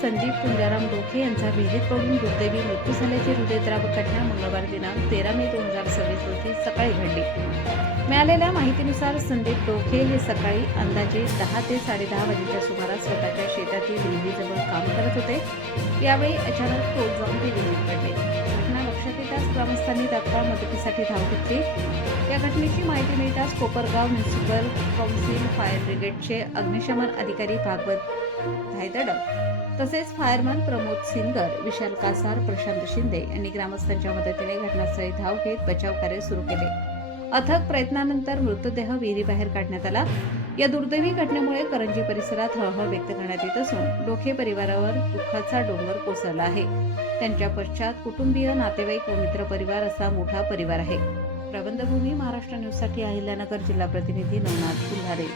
संदीप पुंजाराम डोके यांचा विहिरीत पडून दुर्दैवी मृत्यू झाल्याची हृदयद्रावक घटना मंगळवार दिनांक 13 मे 2026 रोजी सकाळी घडली. मिळालेल्या माहितीनुसार संदीप डोके हे सकाळी अंदाजे 10 ते 10:30 वाजेच्या सुमारास स्वतःच्या शेतातील विहिरीजवळ काम करत होते. यावेळी अचानक तोल जाऊन ते विहिरीत पडले. घटना लक्षात येताच ग्रामस्थांनी तात्काळ मदतीसाठी धाव घेतली. या घटनेची माहिती मिळताच कोपरगाव म्युनिसिपल काउन्सिल फायर ब्रिगेडचे अग्निशमन अधिकारी भागवत धायदडक तसेच फायरमन प्रमोद सिनगर, विशाल कासार, प्रशांत शिंदे यांनी ग्रामस्थांच्या मदतीने घटनास्थळी धाव घेत बचाव कार्य सुरू केले. अथक प्रयत्नानंतर मृतदेह विहिरीबाहेर काढण्यात आला. या दुर्दैवी घटनेमुळे करंजी परिसरात हळहळ व्यक्त करण्यात येत असून डोके परिवारावर दुःखाचा डोंगर कोसळला आहे. त्यांच्या पश्चात कुटुंबीय, नातेवाईक व मित्रपरिवार असा मोठा परिवार आहे. प्रबंधभूमी महाराष्ट्र न्यूजसाठी अहिल्यानगर जिल्हा प्रतिनिधी नवनाथ फुलहारे.